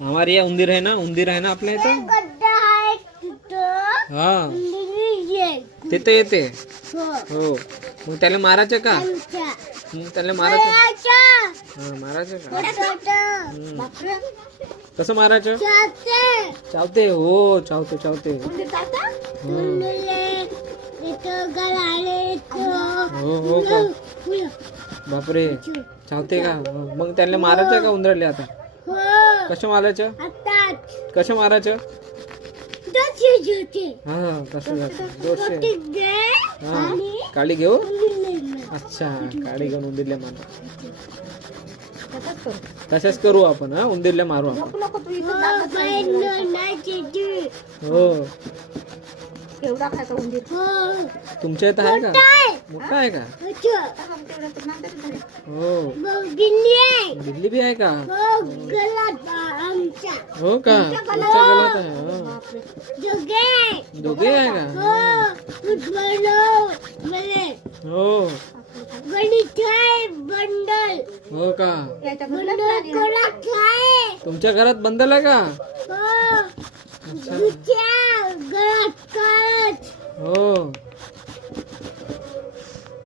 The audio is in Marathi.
हमारे यहाँ उंदीर है ना आपल्या इथं. गड्डा आहे तिथं. हा ये. तिथे येते. हो. हो मग त्याला मारायचं का. आमच्या. त्याला मारायचं. आमच्या. हा मारायचं का. छोटं. बापरे. कसं मारायचं. चालते. चावते. हो चावते. उंदीर चालतं? हो उंदीर इथं गळाले इथं. हो का. फुलं. बापरे चावते का. मग त्याला मारायचं का उंदरले आता. हो. कसं मारायचं. आताच. कसं मारायचं. दशी जुती. हा कसं जातं दोषे. छोटी घे. हा आणि काळी घेऊ. उंदीर. अच्छा काळी घेऊन उंदीरले मारू. तसंच करू आपण. हा उंदीरले मारू आपण. हो, बाई नाही चिडली. हो एवढा खायचा उंदीर. हो. तुमच्या इथं आहे का. मोठा आहे. मोठा आहे का. हो दिल्ली आहे. दिल्ली बी आहे का. हो गलात आमच्या. हो का तुमच्या गलात आहे. हा. जोगे. दोघे आहे का. हो मला हो गणित आहे बंडल. हो का. बंडल कोणाचं आहे. तुमच्या घरात बंदल आहे का.